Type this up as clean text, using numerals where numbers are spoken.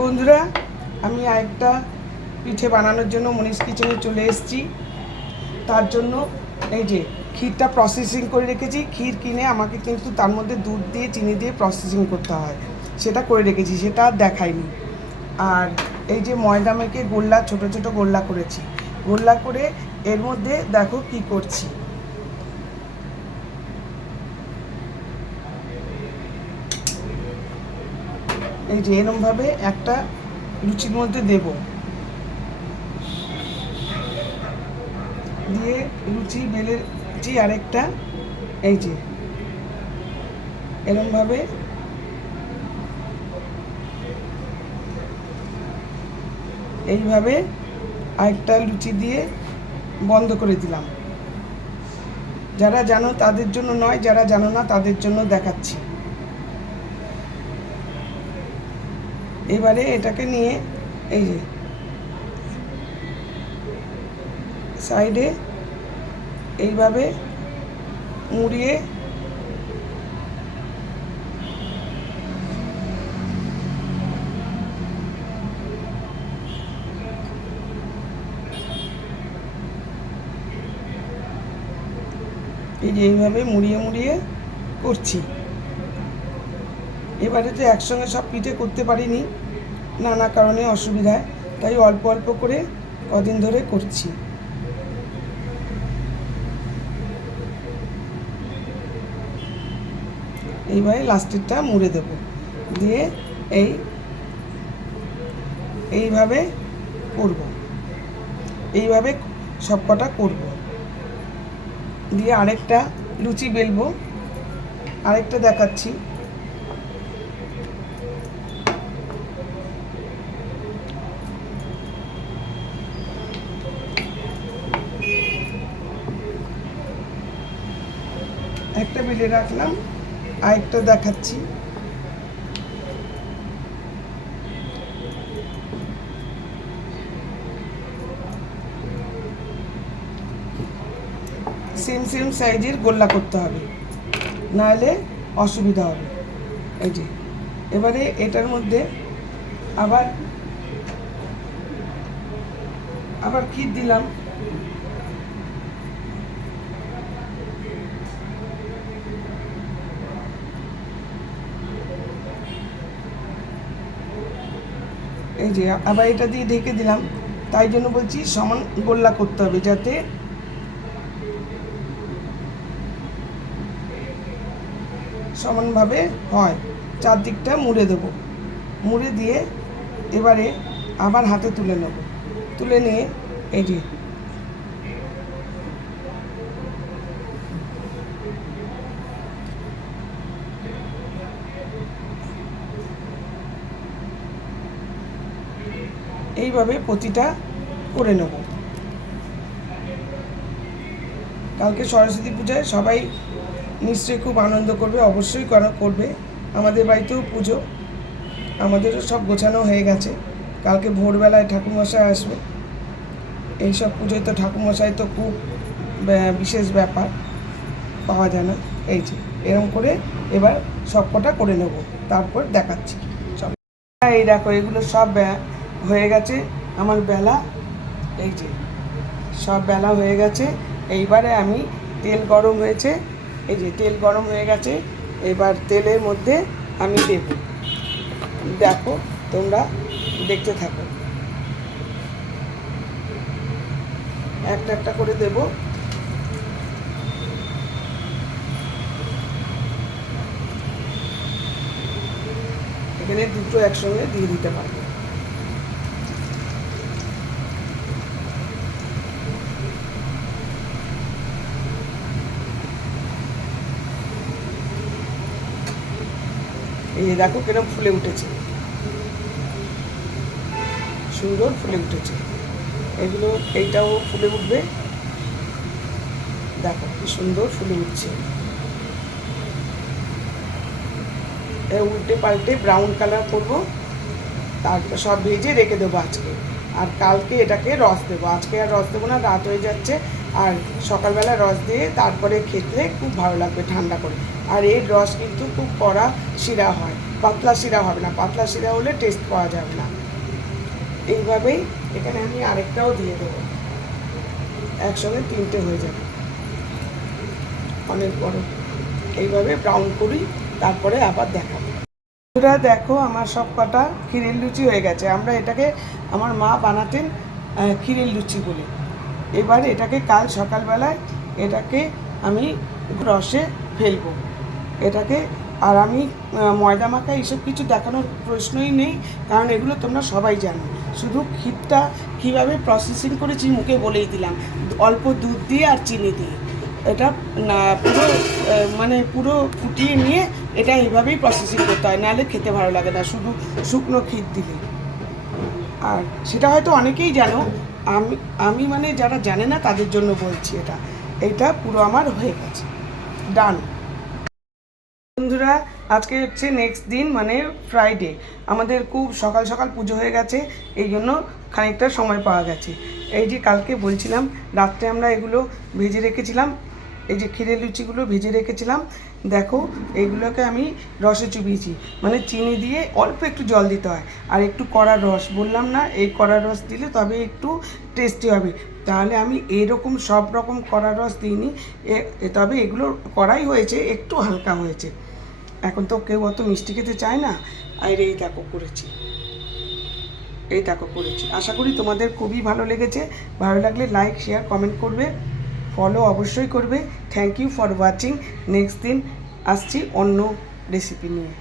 বন্ধুরা, আমি আরেকটা পিঠে বানানোর জন্য মনীষ কিচেনে চলে এসেছি। তার জন্য এই যে ক্ষীরটা প্রসেসিং করে রেখেছি। ক্ষীর কিনে আমাকে কিন্তু তার মধ্যে দুধ দিয়ে চিনি দিয়ে প্রসেসিং করতে হয়, সেটা করে রেখেছি, সেটা আর দেখাইনি। আর এই যে ময়দা মেখে গোল্লা, ছোট ছোট গোল্লা করেছি। গোল্লা করে এর মধ্যে দেখো কি করছি। এই যে এরমভাবে একটা লুচির মধ্যে দেব, দিয়ে লুচি বেলেছি আরেকটা। এই যে এরমভাবে এইভাবে আরেকটা লুচি দিয়ে বন্ধ করে দিলাম। যারা জানো তাদের জন্য নয়, যারা জানো না তাদের জন্য দেখাচ্ছি। এবারে এটাকে নিয়ে এই যে সাইডে এইভাবে মুড়িয়ে এই যে এইভাবে মুড়িয়ে মুড়িয়ে করছি। এবারে তো একসঙ্গে সব পিঠে করতে পারিনি, নানা কারণে অসুবিধায়, তাই অল্প অল্প করে কদিন ধরে করছি। এইভাবে লাস্টেরটা মুড়ে দেব, দিয়ে এইভাবে করব, এইভাবে সব কটা করব। দিয়ে আরেকটা লুচি বেলবো, আরেকটা দেখাচ্ছি। একটা বেলে রাখলাম, আরেকটা দেখাচ্ছি। সেম সেম সাইজের গোল্লা করতে হবে, নাহলে অসুবিধা হবে। এই যে এবারে এটার মধ্যে আবার ক্ষীর দিলাম। এই যে আবার এটা দিয়ে ঢেকে দিলাম, তাই জন্য বলছি সমান গোল্লা করতে হবে, যাতে সমানভাবে হয়। চারদিকটা মুড়ে দেবো, মুড়ে দিয়ে এবারে আবার হাতে তুলে নেব, তুলে নিয়ে এই যে এইভাবে প্রতিটা করে নেব। কালকে সরস্বতী পূজায় সবাই নিশ্চয়ই খুব আনন্দ করবে, অবশ্যই করবে। আমাদের বাড়িতেও পুজো, আমাদেরও সব গোছানো হয়ে গেছে। কালকে ভোরবেলায় ঠাকুরমশাই আসবে। এইসব পুজোয় তো ঠাকুরমশাই তো খুব বিশেষ ব্যাপার, পাওয়া যায় না। এই যে এরকম করে এবার সব কটা করে নেব, তারপর দেখাচ্ছি সব। এই দেখো এগুলো সব হয়ে গেছে আমার বেলা। এই যে সব বেলা হয়ে গেছে। এইবারে আমি তেল গরম হয়েছে, এই যে তেল গরম হয়ে গেছে, এবার তেলের মধ্যে আমি দেব। দেখো তোমরা দেখতে থাকো, একটা একটা করে দেব। এখানে দুটো একসঙ্গে দিয়ে দিতে পারবো। এই দেখো কিরকম ফুলে উঠেছে, সুন্দর ফুলে উঠেছে। এগুলো এইটাও ফুলে উঠবে, দেখো কি সুন্দর ফুলে উঠছে। উল্টে পাল্টে ব্রাউন কালার করবো, তারপর সব ভেজে রেখে দেবো আজকে। আর কালকে এটাকে রস দেবো। আজকে আর রস দেবো না, রাত হয়ে যাচ্ছে। আর সকালবেলা রস দিয়ে তারপরে খেতে খুব ভালো লাগবে ঠান্ডা করে। আর এর রস কিন্তু খুব কড়া শিরা হয়, পাতলা শিরা হবে না, পাতলা শিরা হলে টেস্ট পাওয়া যাবে না। এইভাবেই এখানে আমি আরেকটাও দিয়ে দেবো, একসঙ্গে 3টে হয়ে যাবে, অনেক বড়। এইভাবে ব্রাউন করি, তারপরে আবার দেখাবো। বন্ধুরা দেখো, আমার সব কটা ক্ষীরের লুচি হয়ে গেছে। আমরা এটাকে, আমার মা বানাতেন ক্ষীরের লুচি বলে। এবার এটাকে কাল সকালবেলায় এটাকে আমি রসে ফেলবো এটাকে। আর আমি ময়দা মাখা এইসব কিছু দেখানোর প্রশ্নই নেই, কারণ এগুলো তোমরা সবাই জানো। শুধু ক্ষীরটা কীভাবে প্রসেসিং করেছি মুখে বলেই দিলাম, অল্প দুধ দিয়ে আর চিনি দিয়ে। এটা পুরো মানে পুরো ফুটিয়ে নিয়ে এটা এইভাবেই প্রসেসিং করতে হয়, নাহলে খেতে ভালো লাগে না শুধু শুকনো ক্ষীর দিলে। আর সেটা হয়তো অনেকেই জানো, আমি মানে যারা জানে না তাদের জন্য বলছি। এটা পুরো আমার হয়ে গেছে, ডান। বন্ধুরা, আজকে হচ্ছে নেক্সট দিন, মানে ফ্রাইডে। আমাদের খুব সকাল সকাল পুজো হয়ে গেছে, এই জন্য খানিকটা সময় পাওয়া গেছে। এই যে কালকে বলছিলাম, রাত্রে আমরা এগুলো ভেজে রেখেছিলাম, এই যে ক্ষীরের লুচিগুলো ভেজে রেখেছিলাম। দেখো, এইগুলোকে আমি রসে চুবিয়েছি, মানে চিনি দিয়ে অল্প একটু জল দিতে হয়, আর একটু কড়া রস, বললাম না এই কড়া রস দিলে তবে একটু টেস্টি হবে। তাহলে আমি এরকম সব রকম কড়া রস দিইনি, তবে এগুলো কড়াই হয়েছে, একটু হালকা হয়েছে। এখন তো কেউ অত মিষ্টি খেতে চায় না, আর এই দেখো করেছি, আশা করি তোমাদের খুবই ভালো লেগেছে। ভালো লাগলে লাইক, শেয়ার, কমেন্ট করবে, ফলো অবশ্যই করবে। Thank you for watching. Next দিন আসছি অন্য রেসিপি নিয়ে।